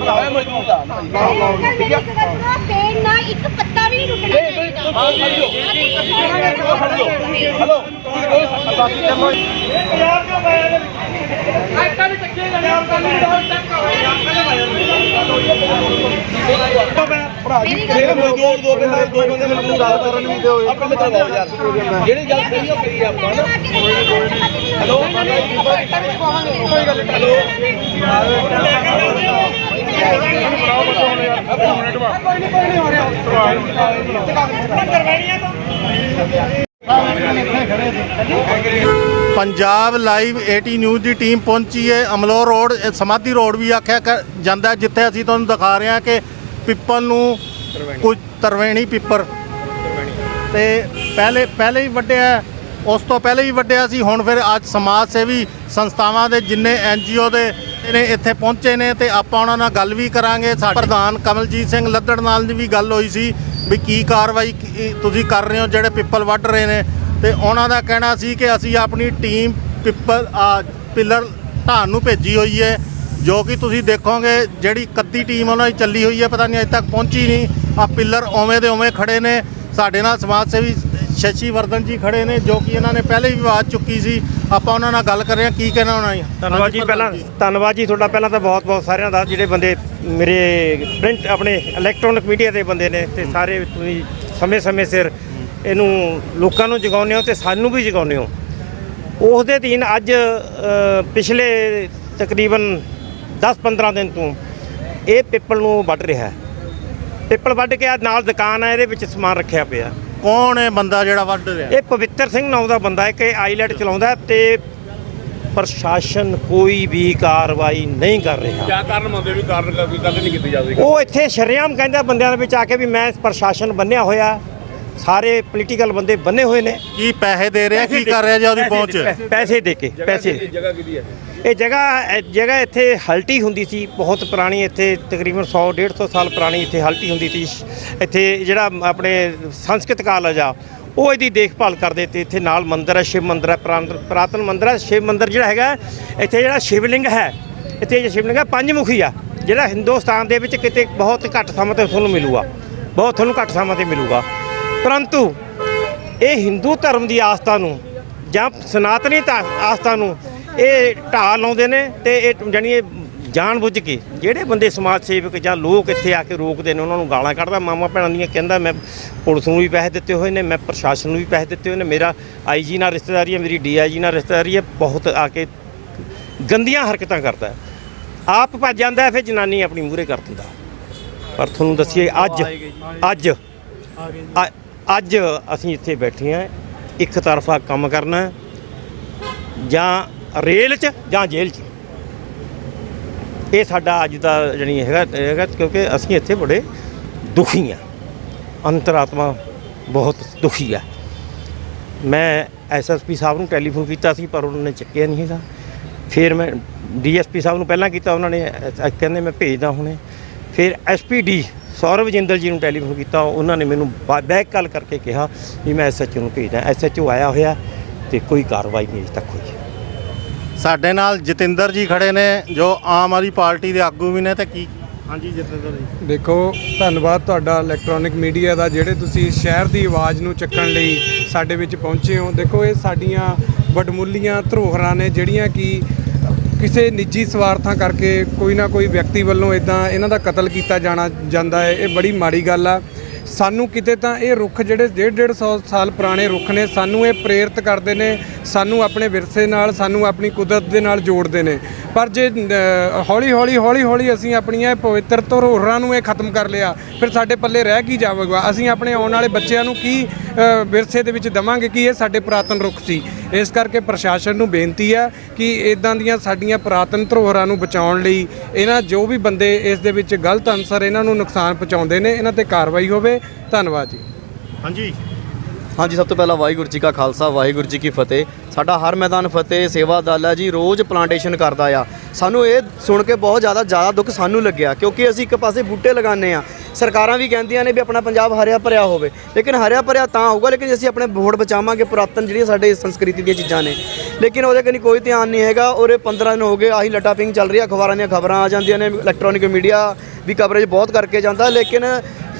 ਮੈਂ ਮਜ਼ਦੂਰ ਆ ਪੇੜ ਨਾਲ ਇੱਕ ਪੱਤਾ ਨਹੀਂ ਰੁਕਣਾ ਚਾਹੀਦਾ ਪੰਜਾਬ ਕਿਉਂ ਪਾਇਆ ਇਹਦੇ ਵਿੱਚ ਆਇਤਾ ਵੀ ਚੱਕੇ ਪੰਜਾਬ ਦਾ ਨਹੀਂ ਜਿਹੜੇ ਮਜ਼ਦੂਰ ਦੋ ਬੰਦੇ ਦੋ ਬੰਦੇ ਮਜ਼ਦੂਰ ਆ ਕਰਨ ਵੀ ਦਿਓ ਆਪਾਂ ਪਹਿਲੇ ਕਰਵਾਓ ਯਾਰ ਜਿਹੜੀ ਗੱਲ ਸਹੀ ਉਹ ਕਰੀ ਆਪਾਂ hello hello Punjab live 80 news ਦੀ ਟੀਮ ਪਹੁੰਚੀ ਹੈ। ਅਮਲੋਰ ਰੋਡ ਸਮਾਧੀ ਰੋਡ ਵੀ ਆਖਿਆ ਜਾਂਦਾ ਜਿੱਥੇ ਅਸੀਂ ਤੁਹਾਨੂੰ ਦਿਖਾ ਰਹੇ ਹਾਂ ਕਿ ਪਿੱਪਲ ਨੂੰ ਕੁਝ ਤਰਵੇਣੀ ਪਿੱਪਰ ਤੇ ਪਹਿਲੇ ਪਹਿਲੇ ਹੀ ਵੱਡਿਆ ਉਸ ਤੋਂ ਪਹਿਲੇ ਹੀ ਵੱਡਿਆ ਸੀ। ਹੁਣ ਫਿਰ ਅੱਜ ਸਮਾਜ ਸੇਵੀ ਸੰਸਥਾਵਾਂ ਦੇ ਜਿੰਨੇ ਐਨਜੀਓ ਦੇ ਨੇ ਇੱਥੇ ਪਹੁੰਚੇ ਨੇ ਤੇ ਆਪਾਂ ਉਹਨਾਂ ਨਾਲ ਗੱਲ ਵੀ ਕਰਾਂਗੇ। ਸਾਡੇ ਪ੍ਰਧਾਨ ਕਮਲਜੀਤ ਸਿੰਘ ਲੱਦੜ ਨਾਲ ਵੀ ਗੱਲ ਹੋਈ ਸੀ ਵੀ ਕੀ ਕਾਰਵਾਈ ਕੀ- ਤੁਸੀਂ ਕਰ ਰਹੇ ਹੋ ਜਿਹੜੇ ਪਿੱਪਲ ਵੱਢ ਰਹੇ ਨੇ। ਤੇ ਉਹਨਾਂ ਦਾ ਕਹਿਣਾ ਸੀ ਕਿ ਅਸੀਂ ਆਪਣੀ ਟੀਮ ਪਿੱਪਲ ਆ, ਪਿੱਲਰ ਢਾਣ ਨੂੰ ਭੇਜੀ ਹੋਈ ਹੈ ਜੋ ਕਿ ਤੁਸੀਂ ਦੇਖੋਗੇ ਜਿਹੜੀ ਕੱਦੀ ਟੀਮ ਉਹਨਾਂ ਦੀ ਚੱਲੀ ਹੋਈ ਹੈ ਪਤਾ ਨਹੀਂ ਅਜੇ ਤੱਕ ਪਹੁੰਚੀ ਨਹੀਂ। ਆ ਪਿੱਲਰ ਓਵੇਂ ਦੇ ਓਵੇਂ ਖੜੇ ਨੇ। ਸਾਡੇ ਨਾਲ ਸਮਾਜ ਸੇਵੀ ਸ਼ਸ਼ੀ ਵਰਧਨ ਜੀ ਖੜੇ ਨੇ ਜੋ ਕਿ ਇਹਨਾਂ ਨੇ ਪਹਿਲੇ ਵੀ ਆਵਾਜ਼ ਚੁੱਕੀ ਸੀ ਆਪਾਂ ਉਹਨਾਂ ਨਾਲ ਗੱਲ ਕਰ ਰਹੇ ਹਾਂ ਕੀ ਕਹਿਣਾ ਉਹਨਾਂ ਨੇ? ਧੰਨਵਾਦ ਜੀ ਪਹਿਲਾਂ। ਧੰਨਵਾਦ ਜੀ। ਤੁਹਾਡਾ ਪਹਿਲਾਂ ਤਾਂ ਬਹੁਤ ਬਹੁਤ ਸਾਰਿਆਂ ਦਾ ਜਿਹੜੇ ਬੰਦੇ ਮੇਰੇ ਪ੍ਰਿੰਟ ਆਪਣੇ ਇਲੈਕਟ੍ਰੋਨਿਕ ਮੀਡੀਆ ਦੇ ਬੰਦੇ ਨੇ ਤੇ ਸਾਰੇ ਤੁਸੀਂ ਸਮੇਂ-ਸਮੇਂ ਸਿਰ ਇਹਨੂੰ ਲੋਕਾਂ ਨੂੰ ਜਗਾਉਂਦੇ ਹੋ ਤੇ ਸਾਨੂੰ ਵੀ ਜਗਾਉਂਦੇ ਹੋ। ਉਸ ਦੇ ਅਧੀਨ ਅੱਜ ਪਿਛਲੇ ਤਕਰੀਬਨ 10-15 ਦਿਨ ਤੋਂ ਇਹ ਪਿੱਪਲ ਨੂੰ ਵੱਢ ਰਿਹਾ ਹੈ। ਪਿੱਪਲ ਵੱਢ ਕੇ ਆ ਨਾਲ ਦੁਕਾਨ ਹੈ ਇਹਦੇ ਵਿੱਚ ਸਮਾਨ ਰੱਖਿਆ ਪਿਆ। ਕੌਣ ਹੈ ਬੰਦਾ ਜਿਹੜਾ ਵੱਢ ਰਿਹਾ? ਇਹ ਪਵਿੱਤਰ ਸਿੰਘ ਨਾਮ ਦਾ ਬੰਦਾ ਹੈ ਕਿ ਆਈਲੈਟ ਚਲਾਉਂਦਾ ਹੈ ਤੇ ਪ੍ਰਸ਼ਾਸਨ ਕੋਈ ਵੀ ਕਾਰਵਾਈ ਨਹੀਂ ਕਰ ਰਿਹਾ। ਕਿਆ ਕਾਰਨ ਮੰਨਦੇ ਵੀ ਕਾਰਨ ਕੋਈ ਗੱਲ ਨਹੀਂ ਕੀਤੀ ਜਾਂਦੀ ਉਹ ਇੱਥੇ ਸ਼ਰੇਆਮ ਕਹਿੰਦਾ ਬੰਦਿਆਂ ਦੇ ਵਿੱਚ ਆ ਕੇ ਵੀ ਮੈਂ ਪ੍ਰਸ਼ਾਸਨ ਬੰਨਿਆ ਹੋਇਆ। ਸਾਰੇ ਪੋਲੀਟੀਕਲ ਬੰਦੇ ਬੰਨੇ ਹੋਏ ਨੇ। ਕੀ ਪੈਸੇ ਦੇ ਰਿਹਾ ਕੀ ਕਰ ਰਿਹਾ ਜੀ ਉਹਦੀ ਪਹੁੰਚ? ਪੈਸੇ ਦੇ ਕੇ ਪੈਸੇ। ਜਗ੍ਹਾ ਕਿਹਦੀ ਹੈ? ਇਹ ਜਗ੍ਹਾ ਜਗ੍ਹਾ ਇੱਥੇ ਹਲਟੀ ਹੁੰਦੀ ਸੀ, ਬਹੁਤ ਪੁਰਾਣੀ, ਇੱਥੇ ਤਕਰੀਬਨ 100 150 ਸਾਲ ਪੁਰਾਣੀ ਇੱਥੇ ਹਲਟੀ ਹੁੰਦੀ ਸੀ। ਇੱਥੇ ਜਿਹੜਾ ਆਪਣੇ ਸੰਸਕ੍ਰਿਤ ਕਾਲਜ ਆ, ਉਹ ਇਹਦੀ ਦੇਖਭਾਲ ਕਰਦੇ ਤੇ ਇੱਥੇ ਨਾਲ ਮੰਦਿਰ ਹੈ ਸ਼ਿਵ ਮੰਦਿਰ ਹੈ ਪੁਰਾਤਨ ਪੁਰਾਤਨ ਮੰਦਿਰ ਹੈ ਸ਼ਿਵ ਮੰਦਿਰ ਜਿਹੜਾ ਹੈਗਾ, ਇੱਥੇ ਜਿਹੜਾ ਸ਼ਿਵਲਿੰਗ ਹੈ, ਇੱਥੇ ਜਿਹੜਾ ਸ਼ਿਵਲਿੰਗ ਹੈ, ਪੰਜਮੁਖੀ ਆ। ਜਿਹੜਾ ਹਿੰਦੁਸਤਾਨ ਦੇ ਵਿੱਚ ਕਿਤੇ ਬਹੁਤ ਘੱਟ ਸਮਾਂ ਤੇ ਤੁਹਾਨੂੰ ਮਿਲੂਗਾ, ਬਹੁਤ ਤੁਹਾਨੂੰ ਘੱਟ ਸਮਾਂ ਤੇ ਮਿਲੂਗਾ। ਪਰੰਤੂ ਇਹ ਹਿੰਦੂ ਧਰਮ ਦੀ ਆਸਥਾ ਨੂੰ ਜਾਂ ਸਨਾਤਨੀ ਧਾ- ਆਸਥਾ ਨੂੰ ਇਹ ਢਾਹ ਲਾਉਂਦੇ ਨੇ ਤੇ ਇਹ ਜਾਣੀ ਇਹ ਜਾਣ ਬੁੱਝ ਕੇ ਜਿਹੜੇ ਬੰਦੇ ਸਮਾਜ ਸੇਵਕ ਜਾਂ ਲੋਕ ਇੱਥੇ ਆ ਕੇ ਰੋਕਦੇ ਨੇ, ਉਹਨਾਂ ਨੂੰ ਗਾਲਾਂ ਕੱਢਦਾ। ਮਾਮਾ ਭੈਣਾਂ ਦੀਆਂ ਕਹਿੰਦਾ, ਮੈਂ ਪੁਲਿਸ ਨੂੰ ਵੀ ਪੈਸੇ ਦਿੱਤੇ ਹੋਏ ਨੇ, ਮੈਂ ਪ੍ਰਸ਼ਾਸਨ ਨੂੰ ਵੀ ਪੈਸੇ ਦਿੱਤੇ ਹੋਏ ਨੇ, ਮੇਰਾ ਆਈਜੀ ਨਾਲ ਰਿਸ਼ਤੇਦਾਰੀ ਹੈ, ਮੇਰੀ ਡੀਆਈਜੀ ਨਾਲ ਰਿਸ਼ਤੇਦਾਰੀ ਹੈ। ਬਹੁਤ ਆ ਕੇ ਗੰਦੀਆਂ ਹਰਕਤਾਂ ਕਰਦਾ ਆਪ ਭੱਜ ਜਾਂਦਾ ਫਿਰ ਜਨਾਨੀ ਆਪਣੀ ਮੂਹਰੇ ਕਰ ਦਿੰਦਾ। ਪਰ ਤੁਹਾਨੂੰ ਦੱਸੀਏ, ਅੱਜ ਅੱਜ, ਅ- ਅੱਜ ਅਸੀਂ ਇੱਥੇ ਬੈਠੇ ਹਾਂ। ਇੱਕ ਤਰਫਾ ਕੰਮ ਕਰਨਾ ਜਾਂ ਰੇਲ 'ਚ ਜਾਂ ਜੇਲ੍ਹ 'ਚ? ਇਹ ਸਾਡਾ ਅੱਜ ਦਾ ਜਣੀ ਹੈਗਾ ਹੈਗਾ ਕਿਉਂਕਿ ਅਸੀਂ ਇੱਥੇ ਬੜੇ ਦੁਖੀ ਆ। ਅੰਤਰਾਤਮਾ ਬਹੁਤ ਦੁਖੀ ਆ। ਮੈਂ ਐਸਐਸਪੀ ਸਾਹਿਬ ਨੂੰ ਟੈਲੀਫੋਨ ਕੀਤਾ ਸੀ, ਪਰ ਉਹਨਾਂ ਨੇ ਚੱਕਿਆ ਨਹੀਂ ਹੈਗਾ। ਫਿਰ ਮੈਂ ਡੀਐਸਪੀ ਸਾਹਿਬ ਨੂੰ ਪਹਿਲਾਂ ਕੀਤਾ, ਉਹਨਾਂ ਨੇ ਅ- ਕਹਿੰਦੇ ਮੈਂ ਭੇਜਦਾ ਹੁਣੇ। ਫਿਰ ਐਸਪੀਡੀ ਸੌਰਵ ਜਿੰਦਲ ਜੀ ਨੂੰ ਟੈਲੀਫੋਨ ਕੀਤਾ, ਉਹਨਾਂ ਨੇ ਮੈਨੂੰ ਬਾ, ਬੈਕ ਕਾਲ ਕਰਕੇ ਕਿਹਾ ਵੀ ਮੈਂ ਐਸਐਚਓ ਨੂੰ ਭੇਜਦਾ। ਐਸਐਚਓ ਆਇਆ ਹੋਇਆ ਤੇ ਕੋਈ ਕਾਰਵਾਈ ਨਹੀਂ ਅਜੇ ਤੱਕ ਹੋਈ। ਸਾਡੇ ਨਾਲ ਜਤਿੰਦਰ ਜੀ ਖੜੇ ਨੇ, ਜੋ ਆਮ ਆਦਮੀ ਪਾਰਟੀ ਦੇ ਆਗੂ ਵੀ ਨੇ, ਤੇ ਕੀ ਹਾਂਜੀ, ਜਤਿੰਦਰ ਜੀ। ਦੇਖੋ, ਧੰਨਵਾਦ ਤੁਹਾਡਾ ਇਲੈਕਟ੍ਰੋਨਿਕ ਮੀਡੀਆ ਦਾ, ਜਿਹੜੇ ਤੁਸੀਂ ਸ਼ਹਿਰ ਦੀ ਆਵਾਜ਼ ਨੂੰ ਚੱਕਣ ਲਈ ਸਾਡੇ ਵਿੱਚ ਪਹੁੰਚੇ ਹੋ। ਦੇਖੋ, ਇਹ ਸਾਡੀਆਂ ਵਡਮੁੱਲੀਆਂ ਧਰੋਹਰਾਂ ਨੇ, ਜਿਹੜੀਆਂ ਕਿ ਕਿਸੇ ਨਿੱਜੀ ਸਵਾਰਥਾਂ ਕਰਕੇ ਕੋਈ ਨਾ ਕੋਈ ਵਿਅਕਤੀ ਵੱਲੋਂ ਇਦਾਂ ਇਹਨਾਂ ਦਾ ਕਤਲ ਕੀਤਾ ਜਾਣਾ ਜਾਂਦਾ ਹੈ। ਇਹ ਬੜੀ ਮਾੜੀ ਗੱਲ ਆ। ਸਾਨੂੰ ਕਿਤੇ ਤਾਂ ਇਹ ਰੁੱਖ ਜਿਹੜੇ ਡੇਢ ਡੇਢ ਸੌ ਸਾਲ ਪੁਰਾਣੇ ਰੁੱਖ ਨੇ, ਸਾਨੂੰ ਇਹ ਪ੍ਰੇਰਿਤ ਕਰਦੇ ਨੇ, ਸਾਨੂੰ ਆਪਣੇ ਵਿਰਸੇ ਨਾਲ, ਸਾਨੂੰ ਆਪਣੀ ਕੁਦਰਤ ਦੇ ਨਾਲ ਜੋੜਦੇ ਨੇ। ਪਰ ਜੇ ਹੌਲੀ ਹੌਲੀ ਹੌਲੀ ਹੌਲੀ ਅਸੀਂ ਆਪਣੀਆਂ ਪਵਿੱਤਰ ਧਰੋਹਰਾਂ ਨੂੰ ਇਹ ਖਤਮ ਕਰ ਲਿਆ, ਫਿਰ ਸਾਡੇ ਪੱਲੇ ਰਹਿ ਕੀ ਜਾਵੇਗਾ? ਅਸੀਂ ਆਪਣੇ ਆਉਣ ਵਾਲੇ ਬੱਚਿਆਂ ਨੂੰ ਕੀ ਵਿਰਸੇ ਦੇ ਵਿੱਚ ਦਵਾਂਗੇ ਕਿ ਇਹ ਸਾਡੇ ਪੁਰਾਤਨ ਰੁੱਖ ਸੀ? ਇਸ ਕਰਕੇ ਪ੍ਰਸ਼ਾਸਨ ਨੂੰ ਬੇਨਤੀ ਹੈ ਕਿ ਇਦਾਂ ਦੀਆਂ ਸਾਡੀਆਂ ਪੁਰਾਤਨ ਧਰੋਹਰਾਂ ਨੂੰ ਬਚਾਉਣ ਲਈ, ਇਹਨਾਂ ਜੋ ਵੀ ਬੰਦੇ ਇਸ ਦੇ ਵਿੱਚ ਗਲਤ ਅਨਸਰ ਇਹਨਾਂ ਨੂੰ ਨੁਕਸਾਨ ਪਹੁੰਚਾਉਂਦੇ ਨੇ, ਇਹਨਾਂ ਤੇ ਕਾਰਵਾਈ ਹੋਵੇ ਧੰਨਵਾਦ ਜੀ। ਹਾਂਜੀ। ਹਾਂਜੀ ਸਭ ਤੋਂ ਪਹਿਲਾਂ ਵਾਹਿਗੁਰੂ ਜੀ ਕਾ ਖਾਲਸਾ ਵਾਹਿਗੁਰੂ ਜੀ ਕੀ ਫਤਿਹ। ਸਾਡਾ ਹਰ ਮੈਦਾਨ ਫਤਿਹ ਸੇਵਾ ਦਲ ਹੈ ਜੀ ਰੋਜ਼ ਪਲਾਂਟੇਸ਼ਨ ਕਰਦਾ ਆ। ਸਾਨੂੰ ਇਹ ਸੁਣ ਕੇ ਬਹੁਤ ਜ਼ਿਆਦਾ ਜ਼ਿਆਦਾ ਦੁੱਖ ਸਾਨੂੰ ਲੱਗਿਆ ਕਿਉਂਕਿ ਅਸੀਂ ਇੱਕ ਪਾਸੇ ਬੂਟੇ ਲਗਾਉਂਦੇ ਆ ਸਰਕਾਰਾਂ ਵੀ ਕਹਿੰਦੀਆਂ ਨੇ ਵੀ ਆਪਣਾ ਪੰਜਾਬ ਹਰਿਆ ਭਰਿਆ ਹੋਵੇ ਲੇਕਿਨ ਹਰਿਆ ਭਰਿਆ ਤਾਂ ਹੋਊਗਾ ਲੇਕਿਨ ਜੇ ਅਸੀਂ ਆਪਣੇ ਵੋਟ ਬਚਾਵਾਂਗੇ ਪੁਰਾਤਨ ਜਿਹੜੀਆਂ ਸਾਡੇ ਸੰਸਕ੍ਰਿਤੀ ਦੀਆਂ ਚੀਜ਼ਾਂ ਨੇ। ਲੇਕਿਨ ਉਹਦੇ ਕਨੀ ਕੋਈ ਧਿਆਨ ਨਹੀਂ ਹੈਗਾ ਔਰ 15 ਦਿਨ ਹੋ ਗਏ ਆਹੀ ਲਟਾ ਪਿੰਗ ਚੱਲ ਰਹੀ ਆ ਅਖਬਾਰਾਂ ਦੀਆਂ ਖਬਰਾਂ ਆ ਜਾਂਦੀਆਂ ਨੇ ਇਲੈਕਟ੍ਰੋਨਿਕ ਮੀਡੀਆ ਵੀ ਕਵਰੇਜ ਬਹੁਤ ਕਰਕੇ ਜਾਂਦਾ ਲੇਕਿਨ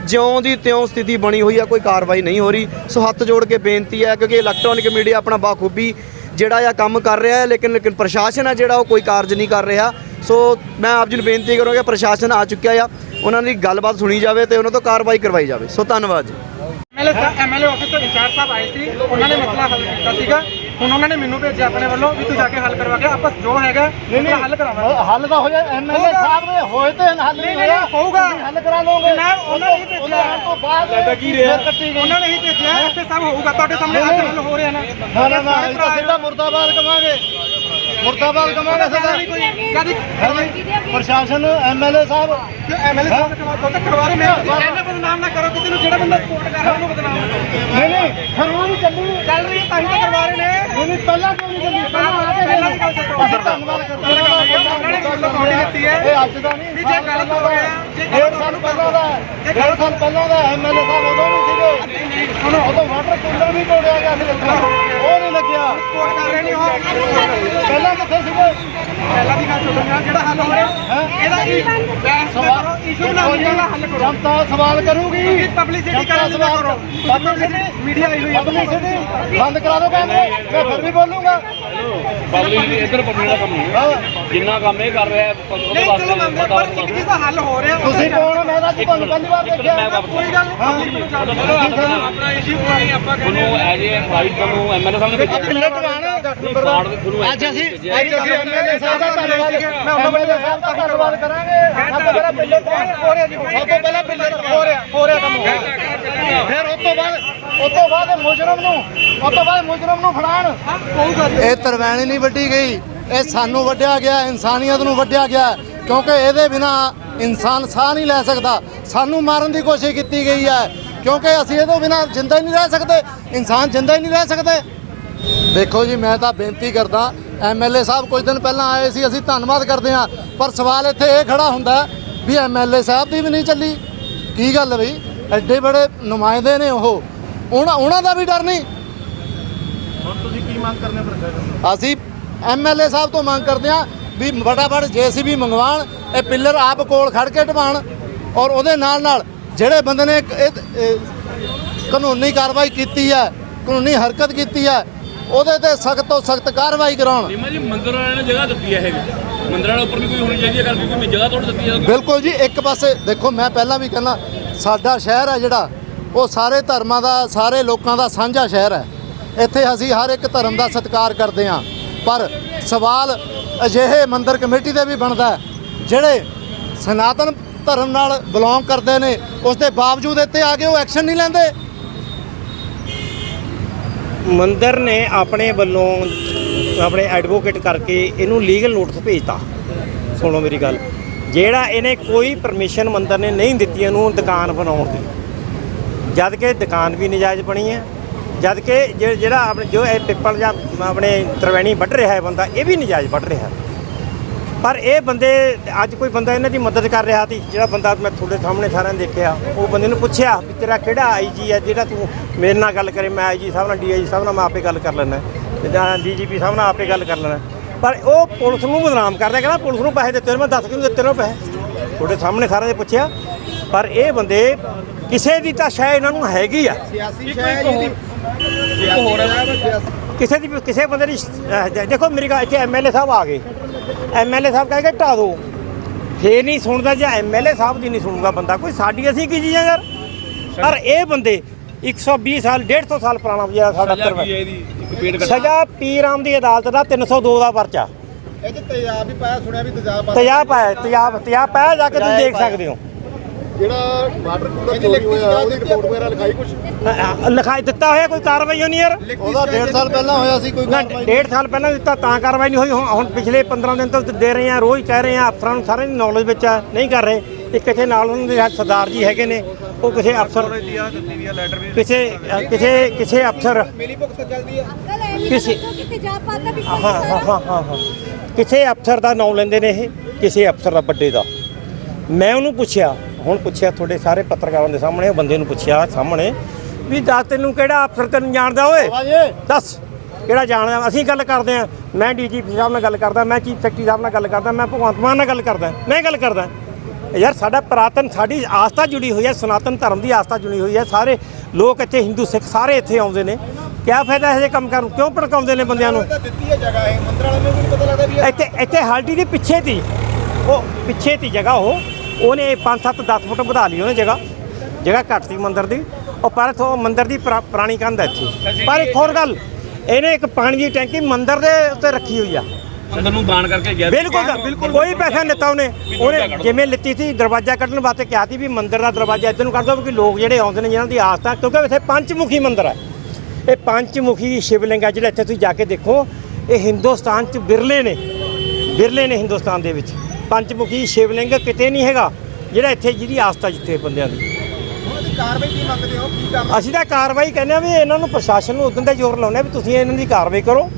ਜਿਉਂ ਦੀ ਤਿਉਂ ਸਥਿਤੀ ਬਣੀ ਹੋਈ ਆ, ਕੋਈ ਕਾਰਵਾਈ ਨਹੀਂ ਹੋ ਰਹੀ। ਸੋ ਹੱਥ ਜੋੜ ਕੇ ਬੇਨਤੀ ਹੈ, ਕਿਉਂਕਿ ਇਲੈਕਟ੍ਰੋਨਿਕ ਮੀਡੀਆ ਆਪਣਾ ਬਾਖੂਬੀ ਜਿਹੜਾ ਆ ਕੰਮ ਕਰ ਰਿਹਾ ਹੈ, ਲੇਕਿਨ ਲੇਕਿਨ ਪ੍ਰਸ਼ਾਸਨ ਆ ਜਿਹੜਾ, ਉਹ ਕੋਈ ਕਾਰਜ ਨਹੀਂ ਕਰ ਰਿਹਾ। ਸੋ ਮੈਂ ਆਪ ਜੀ ਨੂੰ ਬੇਨਤੀ ਕਰੂੰਗਾ ਪ੍ਰਸ਼ਾਸਨ ਆ ਚੁੱਕਿਆ ਆ, ਉਹਨਾਂ ਦੀ ਗੱਲਬਾਤ ਸੁਣੀ ਜਾਵੇ ਤੇ ਉਹਨਾਂ ਤੋਂ ਕਾਰਵਾਈ ਕਰਵਾਈ ਜਾਵੇ। ਸੋ ਧੰਨਵਾਦ ਜੀ। ਐਮਐਲਏ ਐਮਐਲਏ ਆਫਿਸ ਤੋਂ ਇੰਚਾਰਜ ਸਾਹਿਬ ਆਏ ਸੀ, ਉਹਨਾਂ ਨੇ ਮਸਲਾ ਹੱਲ ਕੀਤਾ ਸੀਗਾ। ਹੁਣ ਉਹਨਾਂ ਨੇ ਮੈਨੂੰ ਭੇਜਿਆ ਆਪਣੇ ਵੱਲੋਂ ਵੀ ਤੂੰ ਜਾ ਕੇ ਹੱਲ ਕਰਵਾ ਕੇ ਆਪਸ ਜੋ ਹੈਗਾ ਮਸਲਾ ਹੱਲ ਕਰਾਵਾਂਗੇ। ਹੱਲ ਤਾਂ ਹੋ ਜਾ ਐਮਐਲਏ ਸਾਹਿਬ ਦੇ ਹੋਏ ਤੇ ਹੱਲ ਨਹੀਂ ਨਹੀਂ ਹੋਊਗਾ। ਹੱਲ ਕਰਾ ਲਓਗੇ। ਮੈਂ ਉਹਨਾਂ ਨੇ ਹੀ ਭੇਜਿਆ। ਤੋਂ ਬਾਅਦ ਲੱਗਦਾ ਕੀ ਰਿਹਾ? ਉਹਨਾਂ ਨੇ ਹੀ ਭੇਜਿਆ ਇੱਥੇ ਸਭ ਹੋਊਗਾ ਤੁਹਾਡੇ ਸਾਹਮਣੇ ਹੱਲ ਹੋ ਰਿਹਾ ਨਾ। ਨਾ ਨਾ ਨਾ ਸਿੱਧਾ ਮੁਰਦਾਬਾਦ ਕਵਾਂਗੇ। ਮੁਰਦਾਬਾਦ ਕਦੀ ਪ੍ਰਸ਼ਾਸਨ ਐਮਐਲਏ ਸਾਹਿਬ। ਐਮਐਲਏ ਸਾਹਿਬ ਦੇ ਕੋਲ ਤੱਕ ਕਰਵਾ ਰਹੇ ਮੈਂ ਇਹਨੇ ਬਦਨਾਮ ਨਾ ਕਰੋ ਕਿਸੇ ਨੂੰ ਜਿਹੜਾ ਬੰਦਾ ਸਪੋਰਟ ਕਰ ਰਿਹਾ ਉਹਨੂੰ ਬਦਨਾਮ ਨਾ ਕਰੋ। ਨਹੀਂ ਨਹੀਂ ਫਿਰ ਉਹ ਨਹੀਂ ਚੱਲੀ ਚੱਲ ਰਹੀ ਹੈ ਤਾਂ ਹੀ ਤਾਂ ਕਰਵਾ ਰਹੇ ਨੇ। ਨਹੀਂ ਨਹੀਂ ਪਹਿਲਾਂ ਕਿਉਂ ਨਹੀਂ ਚੱਲੀ? ਪਹਿਲਾਂ ਆ ਕੇ ਪਹਿਲਾਂ ਦੀ ਗੱਲ ਦੱਸੋ। ਅਸੀਂ ਧੰਨਵਾਦ ਕਰਦੇ ਹਾਂ। ਉਹਨਾਂ ਨੇ ਗੱਲ ਤੁਹਾਡੀ ਦਿੱਤੀ ਹੈ। ਇਹ ਅੱਜ ਦਾ ਨਹੀਂ ਵੀ ਜੇ ਗਲਤ ਹੋ ਗਿਆ ਜੇ ਡੇਢ ਸਾਲ ਪਹਿਲਾਂ ਦਾ ਹੈ। ਡੇਢ ਸਾਲ ਪਹਿਲਾਂ ਦਾ ਐਮਐਲਏ ਸਾਹਿਬ ਉਦੋਂ ਵੀ ਸੀਗੇ। ਸੁਣੋ ਉਦੋਂ ਵਾਟਰ ਕੂਲਰ ਵੀ ਤੋੜਿਆ ਗਿਆ ਸੀ ਉੱਥੇ ਉਹ ਨਹੀਂ ਲੱਗਿਆ ਸਪੋਰਟ ਕਰ ਰਹੇ ਪਹਿਲਾਂ ਕਿੱਥੇ ਸੀਗੇ? ਪਹਿਲਾਂ ਦੀ ਗੱਲ ਯਾਰ ਜਿਹੜਾ ਹੱਲ ਹੋ ਰਿਹਾ ਇਹਦਾ ਕੀ ਬੈਂਸ ਇਸ਼ੂ ਬਣਾ ਜਨਤਾ ਸਵਾਲ ਕਰੂਗੀ। ਪਬਲਿਸਿਟੀ ਕਰਨ ਦੀ ਕਰੋ। ਪਬਲਿਸਿਟੀ ਮੀਡੀਆ ਆਈ ਹੋਈ ਪਬਲਿਸਿਟੀ ਬੰਦ ਕਰਾ ਦਿਓ ਕੈਮਰੇ ਮੈਂ ਫਿਰ ਵੀ ਬੋਲੂੰਗਾ। ਪਬਲਿਕ ਇੱਧਰ ਪਬਲਿਕ ਦਾ ਕੰਮ ਨਹੀਂ ਹੈ। ਜਿੰਨਾ ਕੰਮ ਇਹ ਕਰ ਰਿਹਾ ਉਹਦੇ ਨਹੀਂ ਚਲੋ ਮੈਂ ਵਾਸਤੇ ਪਰ ਇੱਕ ਚੀਜ਼ ਦਾ ਹੱਲ ਹੋ ਰਿਹਾ ਤੁਸੀਂ ਕੌਣ ਹੋ? ਮੈਂ ਤਾਂ ਅੱਜ ਤੁਹਾਨੂੰ ਪਹਿਲੀ ਵਾਰ ਦੇਖਿਆ। ਕੋਈ ਗੱਲ ਨਹੀਂ ਪਬਲਿਕ ਨੂੰ ਜਾਣੋ ਆਪਣਾ ਇਸ਼ੂ ਨਹੀਂ ਆਪਾਂ ਕਹਿੰਦੇ ਤੁਹਾਨੂੰ ਐਜ ਏ ਰਾਈਟ ਤੁਹਾਨੂੰ ਐਮਐਲਏ ਸਾਹਿਬ ਨੇ ਭੇਜਿਆ। ਕਿੰਨੇ ਕਾਰਡ ਦੇ। ਤੁਹਾਨੂੰ ਅੱਜ ਅਸੀਂ ਅੱਜ ਅਸੀਂ ਐਮਐਲਏ ਸਾਹਿਬ ਦਾ ਧੰਨਵਾਦ ਮੈਂ ਐਮਐਲਏ ਸਾਹਿਬ ਦਾ ਧੰਨਵਾਦ ਕਰਾਂਗੇ। ਸਭ ਤੋਂ ਪਹਿਲਾਂ ਬਿੱਲੇ ਹੋ। ਰਿਹਾ ਜੀ ਸਭ ਤੋਂ ਪਹਿਲਾਂ ਬਿੱਲੇ ਹੋ ਰਿਹਾ ਹੋ ਰਿਹਾ ਕੰਮ ਹੋ ਰਿਹਾ। ਫਿਰ ਉਸ ਤੋਂ ਬਾਅਦ ਉਸ ਤੋਂ ਬਾਅਦ ਮੁਜਰਮ ਨੂੰ ਉਸ ਤੋਂ ਬਾਅਦ ਮੁਜਰਮ ਨੂੰ ਫੜਾਣ ਇਹ ਤਰਵੈਣੀ ਨਹੀਂ ਵੱਢੀ ਗਈ। ਇਹ ਸਾਨੂੰ ਵੱਢਿਆ ਗਿਆ, ਇਨਸਾਨੀਅਤ ਨੂੰ ਵੱਢਿਆ ਗਿਆ। ਕਿਉਂਕਿ ਇਹਦੇ ਬਿਨਾ ਇਨਸਾਨ ਸਾਹ ਨਹੀਂ ਲੈ ਸਕਦਾ। ਸਾਨੂੰ ਮਾਰਨ ਦੀ ਕੋਸ਼ਿਸ਼ ਕੀਤੀ ਗਈ ਹੈ। ਕਿਉਂਕਿ ਅਸੀਂ ਇਹਦੇ ਬਿਨਾ ਜਿੰਦਾ ਹੀ ਨਹੀਂ ਰਹਿ ਸਕਦੇ। ਇਨਸਾਨ ਜਿੰਦਾ ਹੀ ਨਹੀਂ ਰਹਿ ਸਕਦੇ। ਦੇਖੋ ਜੀ, ਮੈਂ ਤਾਂ ਬੇਨਤੀ ਕਰਦਾ ਐਮਐਲਏ ਸਾਹਿਬ ਕੁਝ ਦਿਨ ਪਹਿਲਾਂ ਆਏ ਸੀ, ਅਸੀਂ ਧੰਨਵਾਦ ਕਰਦੇ ਹਾਂ। ਪਰ ਸਵਾਲ ਇੱਥੇ ਇਹ ਖੜਾ ਹੁੰਦਾ ਹੈ ਵੀ ਐਮਐਲਏ ਸਾਹਿਬ ਦੀ ਵੀ ਨਹੀਂ ਚੱਲੀ। ਕੀ ਗੱਲ ਬਈ? ਐਡੇ ਬੜੇ ਨੁਮਾਇੰਦੇ ਨੇ ਉਹ। ਉਹਨਾਂ ਉਹਨਾਂ ਦਾ ਵੀ ਡਰ ਨਹੀਂ। ਹੁਣ ਤੁਸੀਂ ਕੀ ਮੰਗ ਕਰਨੇ ਪ੍ਰਸ਼ਾਸਨ ਅਸੀਂ ਐਮਐਲਏ ਸਾਹਿਬ ਤੋਂ ਮੰਗ ਕਰਦੇ ਹਾਂ ਵੀ ਫਟਾਫਟ ਜੇਸੀਬੀ ਮੰਗਵਾਣ ਇਹ ਪਿੱਲਰ ਆਪ ਕੋਲ ਖੜ ਕੇ ਢਵਾਣ ਔਰ ਉਹਦੇ ਨਾਲ ਨਾਲ ਜਿਹੜੇ ਬੰਦੇ ਨੇ ਕਾਨੂੰਨੀ ਕਾਰਵਾਈ ਕੀਤੀ ਹੈ ਕਾਨੂੰਨੀ ਹਰਕਤ ਕੀਤੀ ਹੈ ਉਹਦੇ ਤੇ ਸਖਤ ਤੋਂ ਸਖਤ ਕਾਰਵਾਈ ਕਰਾਉਣ। ਨਿਮਾ ਜੀ ਮੰਦਰ ਵਾਲਿਆਂ ਨੇ ਜਗ੍ਹਾ ਦਿੱਤੀ ਹੈ ਇਹ ਮੰਦਰਾਂ ਦੇ ਉੱਪਰ ਵੀ ਕੋਈ ਹੋਣੀ ਚਾਹੀਦੀ ਹੈ ਗੱਲ ਕਿਉਂਕਿ ਜਗ੍ਹਾ ਤੋੜ ਦਿੱਤੀ ਹੈ। ਬਿਲਕੁਲ ਜੀ ਇੱਕ ਪਾਸੇ ਦੇਖੋ ਮੈਂ ਪਹਿਲਾਂ ਵੀ ਕਹਿੰਦਾ ਸਾਡਾ ਸ਼ਹਿਰ ਹੈ ਜਿਹੜਾ ਉਹ ਸਾਰੇ ਧਰਮਾਂ ਦਾ, ਸਾਰੇ ਲੋਕਾਂ ਦਾ ਸਾਂਝਾ ਸ਼ਹਿਰ ਹੈ। ਇੱਥੇ ਅਸੀਂ ਹਰ ਇੱਕ ਧਰਮ ਦਾ ਸਤਿਕਾਰ ਕਰਦੇ ਹਾਂ। ਪਰ ਸਵਾਲ ਅਜਿਹੇ ਮੰਦਰ ਕਮੇਟੀ ਦੇ ਵੀ ਬਣਦਾ ਜਿਹੜੇ ਸਨਾਤਨ ਧਰਮ ਨਾਲ ਬਿਲੋਂਗ ਕਰਦੇ ਨੇ ਉਸ ਦੇ ਬਾਵਜੂਦ ਇੱਥੇ ਆ ਕੇ ਉਹ ਐਕਸ਼ਨ ਨਹੀਂ ਲੈਂਦੇ। ਮੰਦਰ ਨੇ ਆਪਣੇ ਵੱਲੋਂ ਆਪਣੇ ਐਡਵੋਕੇਟ ਕਰਕੇ ਇਹਨੂੰ ਲੀਗਲ ਨੋਟਿਸ ਭੇਜਤਾ। ਸੁਣੋ ਮੇਰੀ ਗੱਲ। ਜਿਹੜਾ ਇਹਨੇ ਕੋਈ ਪਰਮਿਸ਼ਨ ਮੰਦਰ ਨੇ ਨਹੀਂ ਦਿੱਤੀ, ਇਹਨੂੰ ਦੁਕਾਨ ਬਣਾਉਣ ਦੀ। ਜਦ ਕਿ ਦੁਕਾਨ ਵੀ ਨਜਾਇਜ਼ ਬਣੀ ਹੈ। ਜਦ ਕਿ ਜਿਹੜਾ ਆਪਣੇ, ਜੋ ਇਹ ਪਿੱਪਲ ਜਾਂ ਆਪਣੇ ਤਰਵੈਣੀ ਵੱਢ ਰਿਹਾ ਹੈ ਬੰਦਾ, ਇਹ ਵੀ ਨਜਾਇਜ਼ ਵੱਢ ਰਿਹਾ ਪਰ ਇਹ ਬੰਦੇ, ਅੱਜ ਕੋਈ ਬੰਦਾ ਇਹਨਾਂ ਦੀ ਮਦਦ ਕਰ ਰਿਹਾ ਸੀ, ਜਿਹੜਾ ਬੰਦਾ ਮੈਂ ਤੁਹਾਡੇ ਸਾਹਮਣੇ ਸਾਰਿਆਂ ਨੇ ਦੇਖਿਆ, ਉਹ ਬੰਦੇ ਨੂੰ ਪੁੱਛਿਆ ਵੀ ਤੇਰਾ ਕਿਹੜਾ ਆਈਜੀ ਹੈ, ਜਿਹੜਾ ਤੂੰ ਮੇਰੇ ਨਾਲ ਗੱਲ ਕਰੇ, ਮੈਂ ਆਈਜੀ ਸਾਹਿਬ ਨਾਲ ਡੀਆਈਜੀ ਸਾਹਿਬ ਨਾਲ ਮੈਂ ਆਪੇ ਗੱਲ ਕਰ ਲੈਣਾ ਤੇ ਜਾਂ ਡੀਜੀਪੀ ਸਾਹਿਬ ਨਾਲ ਆਪੇ ਗੱਲ ਕਰ ਲੈਣਾ ਪਰ ਉਹ ਪੁਲਿਸ ਨੂੰ ਬਦਨਾਮ ਕਰਦਾ, ਕਹਿੰਦਾ ਪੁਲਿਸ ਨੂੰ ਪੈਸੇ ਦਿੱਤੇ ਨੇ, ਮੈਂ ਦੱਸ ਕਿਉਂ ਦਿੱਤੇ ਨੇ ਪੈਸੇ? ਤੁਹਾਡੇ ਸਾਹਮਣੇ ਸਾਰਿਆਂ ਨੇ ਪੁੱਛਿਆ। ਪਰ ਇਹ ਬੰਦੇ ਕਿਸੇ ਦੀ ਤਾਂ ਸ਼ਾਇਦ ਇਹਨਾਂ ਨੂੰ ਹੈਗੀ ਆ। ਕਿਸੇ ਦੀ ਕਿਸੇ ਬੰਦੇ ਦੀ ਦੇਖੋ ਮੇਰੀ ਗੱਲ ਇੱਥੇ ਐਮਐਲਏ ਸਾਹਿਬ ਆ ਗਏ। ਐਮਐਲਏ ਸਾਹਿਬ ਕਹੇਗਾ ਢਾ ਦਿਓ ਫੇਰ ਨਹੀਂ ਸੁਣਦਾ ਜਾਂ ਐਮਐਲਏ ਸਾਹਿਬ ਦੀ ਨਹੀਂ ਸੁਣੂਗਾ ਬੰਦਾ। ਕੋਈ ਸਾਡੀ ਅਸੀਂ ਕੀ ਚੀਜ਼ ਯਾਰ? ਪਰ ਇਹ ਬੰਦੇ 120 ਸਾਲ 150 ਸਾਲ ਪੁਰਾਣਾ ਜਿਹੜਾ ਸਾਡਾ ਪੇੜ ਸਜ਼ਾ ਪੀਰਾਮ ਦੀ ਅਦਾਲਤ ਦਾ 302 ਦਾ ਪਰਚਾ। ਇਹ ਤੇ ਤੇਜ਼ਾਬ ਵੀ ਪਾਇਆ ਸੁਣਿਆ ਵੀ ਤੇਜ਼ਾਬ ਤੇਜ਼ਾਬ ਪਾਇਆ ਤੇਜ਼ਾਬ ਤੇਜ਼ਾਬ ਪਾਇਆ ਜਾ ਕੇ ਤੁਸੀਂ ਦੇਖ ਸਕਦੇ ਹੋ। ਜਿਹੜਾ ਵਾਟਰ ਕੂਲਰ ਚੋਰੀ ਹੋਇਆ ਉਹਦੀ ਰਿਪੋਰਟ ਵਗੈਰਾ ਲਿਖਾਈ ਕੁਝ ਦਿੱਤਾ ਹੋਇਆ ਕੋਈ ਕਾਰਵਾਈ ਹੋਣੀ ਯਾਰ? ਉਹਦਾ 1.5 ਸਾਲ ਪਹਿਲਾਂ ਹੋਇਆ ਸੀ ਕੋਈ ਨਾ ਡੇਢ ਸਾਲ ਪਹਿਲਾਂ ਦਿੱਤਾ ਤਾਂ ਕਾਰਵਾਈ ਨਹੀਂ ਹੋਈ। ਹੁਣ ਪਿਛਲੇ 15 ਦਿਨ ਤੋਂ ਦੇ ਰਹੇ ਆ ਰੋਜ਼ ਕਹਿ ਰਹੇ ਆ ਅਫਸਰਾਂ ਨੂੰ ਸਾਰਿਆਂ ਦੀ ਨੌਲੇਜ ਵਿੱਚ ਆ ਨਹੀਂ ਕਰ ਰਹੇ। ਇੱਕ ਇੱਥੇ ਨਾਲ ਉਹਨਾਂ ਦੇ ਸਰਦਾਰ ਜੀ ਹੈਗੇ ਨੇ ਉਹ ਕਿਸੇ ਅਫਸਰ ਕਿਸੇ ਕਿਸੇ ਕਿਸੇ ਅਫਸਰ ਮੇਰੀ ਭੁਗਤ ਚੱਲਦੀ ਹੈ ਕਿਸੇ ਤੇਜ਼ਾਬ ਪਾਤਾ ਵੀ ਹਾਂ ਹਾਂ ਹਾਂ ਹਾਂ ਹਾਂ। ਕਿਸੇ ਅਫਸਰ ਦਾ ਨਾਮ ਲੈਂਦੇ ਨੇ ਇਹ ਕਿਸੇ ਅਫਸਰ ਦਾ ਵੱਡੇ ਦਾ। ਮੈਂ ਉਹਨੂੰ ਪੁੱਛਿਆ ਹੁਣ ਪੁੱਛਿਆ ਤੁਹਾਡੇ ਸਾਰੇ ਪੱਤਰਕਾਰਾਂ ਦੇ ਸਾਹਮਣੇ ਉਹ ਬੰਦੇ ਨੂੰ ਪੁੱਛਿਆ ਸਾਹਮਣੇ ਵੀ ਦੱਸ ਤੈਨੂੰ ਕਿਹੜਾ ਅਫਸਰ ਤੈਨੂੰ ਜਾਣਦਾ ਓਏ? ਦੱਸ ਕਿਹੜਾ ਜਾਣਦਾ? ਅਸੀਂ ਗੱਲ ਕਰਦੇ ਆ। ਮੈਂ ਡੀਜੀਪੀ ਸਾਹਿਬ ਨਾਲ ਗੱਲ ਕਰਦਾ ਮੈਂ ਚੀਫ ਸੈਕਟਰੀ ਸਾਹਿਬ ਨਾਲ ਗੱਲ ਕਰਦਾ ਮੈਂ ਭਗਵੰਤ ਮਾਨ ਨਾਲ ਗੱਲ ਕਰਦਾ ਮੈਂ ਗੱਲ ਕਰਦਾ। ਯਾਰ ਸਾਡਾ ਪ੍ਰਾਤਨ ਸਾਡੀ ਆਸਥਾ ਜੁੜੀ ਹੋਈ ਹੈ ਸਨਾਤਨ ਧਰਮ ਦੀ ਆਸਥਾ ਜੁੜੀ ਹੋਈ ਹੈ ਸਾਰੇ ਲੋਕ ਇੱਥੇ ਹਿੰਦੂ ਸਿੱਖ ਸਾਰੇ ਇੱਥੇ ਆਉਂਦੇ ਨੇ। ਕਿਆ ਫਾਇਦਾ ਇਹੋ ਜਿਹੇ ਕੰਮ ਕਰਨ? ਕਿਉਂ ਭੜਕਾਉਂਦੇ ਨੇ ਬੰਦਿਆਂ ਨੂੰ? ਦਿੱਤੀ ਹੈ ਜਗ੍ਹਾ ਇਹ ਮੰਦਰ ਵਾਲਿਆਂ ਨੂੰ ਵੀ ਨਹੀਂ ਪਤਾ ਲੱਗਦਾ ਵੀ ਇੱਥੇ ਇੱਥੇ ਹਾਲਟੀ ਦੇ ਪਿੱਛੇ ਤੀ ਉਹ ਪਿੱਛੇ ਤੀ ਜਗ੍ਹਾ ਉਹ। ਉਹਨੇ 5 7 10 ਫੁੱਟ ਵਧਾ ਲਈ ਉਹਨੇ ਜਗ੍ਹਾ। ਜਗ੍ਹਾ ਘੱਟ ਸੀ ਮੰਦਿਰ ਦੀ। ਉਹ ਪਰ ਤੋਂ ਮੰਦਿਰ ਦੀ ਪੁਰਾ- ਪੁਰਾਣੀ ਕੰਧ ਹੈ ਇੱਥੇ। ਪਰ ਇੱਕ ਹੋਰ ਗੱਲ ਇਹਨੇ ਇੱਕ ਪਾਣੀ ਦੀ ਟੈਂਕੀ ਮੰਦਿਰ ਦੇ ਉੱਤੇ ਰੱਖੀ ਹੋਈ ਆ। ਅੰਦਰ ਨੂੰ ਦਾਨ ਕਰਕੇ ਗਿਆ। ਬਿਲਕੁਲ ਬਿਲਕੁਲ ਕੋਈ ਪੈਸਾ ਨਹੀਂ ਲਿੱਤਾ ਉਹਨੇ। ਉਹਨੇ ਜਿਵੇਂ ਲਿੱਤੀ ਸੀ ਦਰਵਾਜ਼ਾ ਕੱਢਣ ਵਾਸਤੇ ਕਿਹਾ ਸੀ ਵੀ ਮੰਦਿਰ ਦਾ ਦਰਵਾਜ਼ਾ ਇੱਧਰ ਨੂੰ ਕਰ ਦਿਓ ਕਿ ਲੋਕ ਜਿਹੜੇ ਆਉਂਦੇ ਨੇ ਜਿਨ੍ਹਾਂ ਦੀ ਆਸਥਾ ਕਿਉਂਕਿ ਇੱਥੇ ਪੰਚਮੁਖੀ ਮੰਦਿਰ ਹੈ ਇਹ ਪੰਚਮੁਖੀ ਸ਼ਿਵਲਿੰਗ ਹੈ ਜਿਹੜਾ ਇੱਥੇ ਤੁਸੀਂ ਜਾ ਕੇ ਦੇਖੋ ਇਹ ਹਿੰਦੁਸਤਾਨ 'ਚ ਬਿਰਲੇ ਨੇ। ਬਿਰਲੇ ਨੇ ਹਿੰਦੁਸਤਾਨ ਦੇ ਵਿੱਚ। ਪੰਚਮੁਖੀ ਸ਼ਿਵਲਿੰਗ ਕਿਤੇ ਨਹੀਂ ਹੈਗਾ ਜਿਹੜਾ ਇੱਥੇ ਜਿਹਦੀ ਆਸਥਾ ਜਿੱਥੇ ਬੰਦਿਆਂ ਦੀ। ਕਾਰਵਾਈ ਕੀ ਮੰਗਦੇ ਹੋ? ਕੀ ਕੰਮ ਅਸੀਂ ਤਾਂ ਕਾਰਵਾਈ ਕਹਿੰਦੇ ਆ ਵੀ ਇਹਨਾਂ ਨੂੰ ਪ੍ਰਸ਼ਾਸਨ ਨੂੰ ਉਦੋਂ ਦਾ ਜ਼ੋਰ ਲਾਉਂਦੇ ਆ ਵੀ ਤੁਸੀਂ ਇਹਨਾਂ ਦੀ ਕਾਰਵਾਈ ਕਰੋ।